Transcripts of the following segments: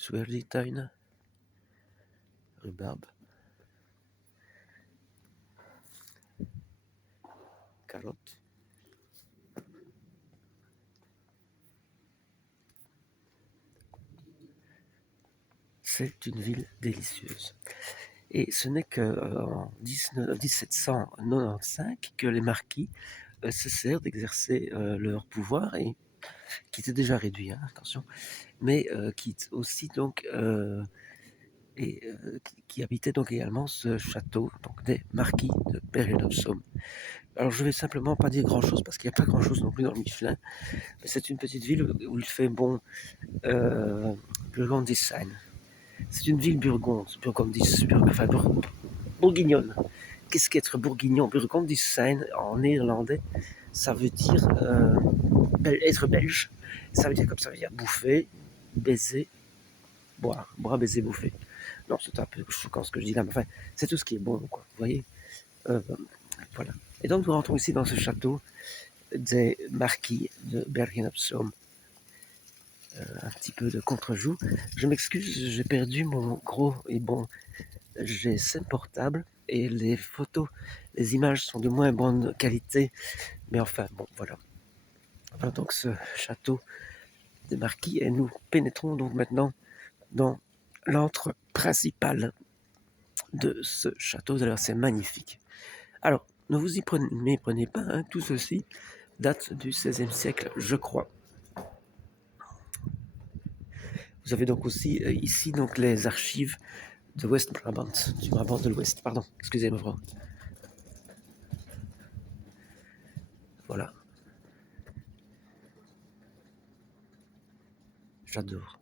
Zwerdiettuinen, rhubarbe, carottes. C'est une ville délicieuse. Et ce n'est qu'en 1795 que les marquis cessèrent d'exercer leur pouvoir, et qui était déjà réduit, hein, attention, mais qui aussi donc qui habitait donc également ce château donc des marquis de Bergen-op-Zoom. Alors je vais simplement pas dire grand chose parce qu'il n'y a pas grand chose non plus dans le Michelin, mais c'est une petite ville où il fait bon Burgondisch. C'est une ville bourguignonne. Qu'est-ce qu'être bourguignon? Burgondisch en néerlandais, ça veut dire être belge. Ça veut dire comme ça veut dire bouffer, baiser, boire, baiser, bouffer. Non, c'est un peu choquant ce que je dis là, mais enfin, c'est tout ce qui est bon, quoi. Vous voyez, voilà. Et donc nous rentrons ici dans ce château des marquis de Bergen-op-Zoom. Un petit peu de contre-joue. Je m'excuse, j'ai perdu mon gros et bon GSM portable et les photos, les images sont de moins bonne qualité, mais enfin bon, voilà. Voilà donc ce château des marquis, et nous pénétrons donc maintenant dans l'antre principal de ce château. D'ailleurs, c'est magnifique. Alors, ne vous y méprenez pas, hein, tout ceci date du XVIe siècle, je crois. Vous avez donc aussi ici donc les archives de West Brabant, du Brabant de l'Ouest, pardon, excusez-moi. Voilà. J'adore.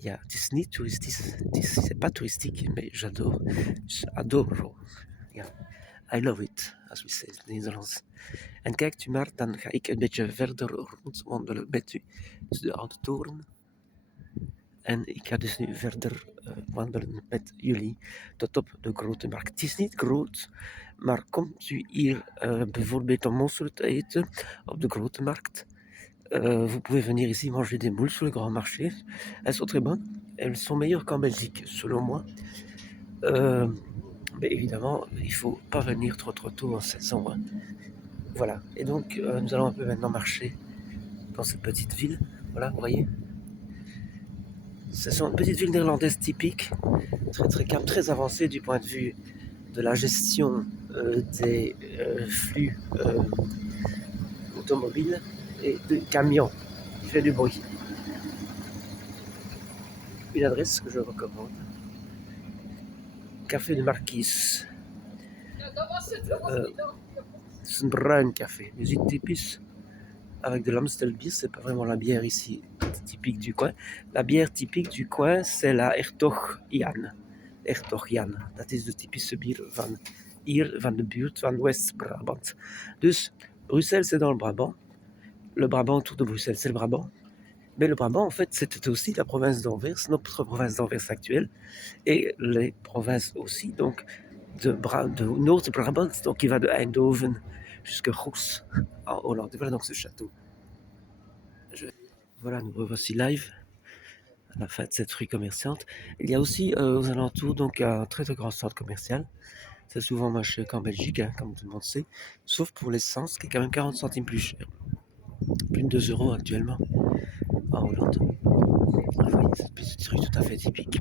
Het is niet toeristisch, c'est pas touristique, mais j'adore. Adoro. Ja. I love it, as we say in het Nederlands. En kijkt u maar, dan ga ik een beetje verder rondwandelen met u. Dus de oude toren. En ik ga dus nu verder wandelen met jullie tot op de Grote Markt. Het is niet groot, maar komt u hier bijvoorbeeld een monster te eten op de Grote Markt, vous pouvez venir ici manger des moules sur le grand marché. Elles sont très bonnes. Elles sont meilleures qu'en Belgique, selon moi. Mais évidemment, il ne faut pas venir trop tôt en saison. Hein. Voilà. Et donc, nous allons un peu maintenant marcher dans cette petite ville. Voilà, vous voyez. Ce sont une petite ville néerlandaise typique, très calme, très avancée du point de vue de la gestion des flux automobiles et de camions qui fait du bruit. Une adresse que je recommande. Café de Marquise. C'est un bruin café, musique typique avec de l'Amstelbier. C'est pas vraiment la bière ici typique du coin. La bière typique du coin, c'est la Hertog Jan. Dat is de typische bier van hier, van de buurt van West-Brabant. Dus Bruxelles, c'est dans le Brabant. Le Brabant autour de Bruxelles, c'est le Brabant. Mais le Brabant, en fait, c'était aussi la province d'Anvers, notre province d'Anvers actuelle, et les provinces aussi, donc, de Noord-Brabant, donc qui va de Eindhoven jusqu'à Goes, en Hollande. Voilà donc ce château. Voilà, nous revoici live à la fin de cette rue commerçante. Il y a aussi aux alentours donc un très grand centre commercial. C'est souvent moins cher qu'en Belgique, hein, comme tout le monde sait, sauf pour l'essence, qui est quand même 40 centimes plus cher. Plus de 2 € actuellement en Hollande. Vous voyez, cette petite rue tout à fait typique.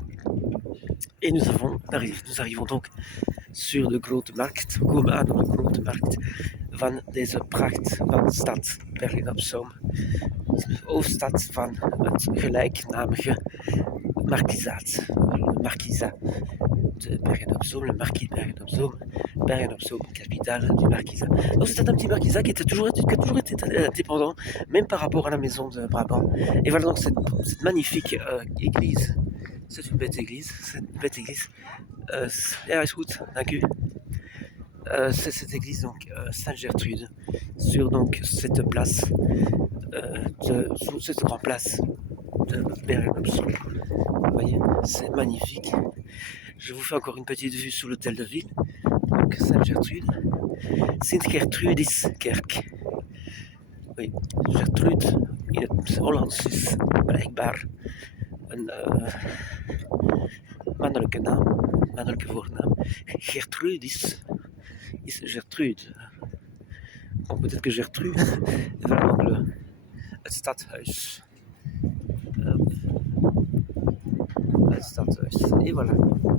Et nous arrivons donc sur de Grote Markt, komen aan op de Grote Markt van deze pracht van stad Bergen-op-Zoom. De hoofdstad van het gelijknamige markizaat, Marquisa de Bergen-op-Zoom, le marquis de Bergen-op-Zoom, Bergen-op-Zoom, capitale du marquisat. Donc c'était un petit marquisat qui a toujours été indépendant, même par rapport à la maison de Brabant. Et voilà donc cette magnifique église. C'est une bête église. Ja, is goed, dank u. C'est cette église donc Sainte-Gertrude sur donc cette place, cette grande place de Bergen-op-Zoom. Vous voyez, c'est magnifique. Je vous fais encore une petite vue sous l'hôtel de ville. Donc Sainte-Gertrude, Sint-Gertrudiskerk. Oui, Gertrude, in het Hollands is blijkbaar een mannelijke naam, mannelijke voornaam. Gertrudis is Gertrude. Bon, peut-être que Gertrude est vraiment het stadhuis. Het stadhuis. Et voilà.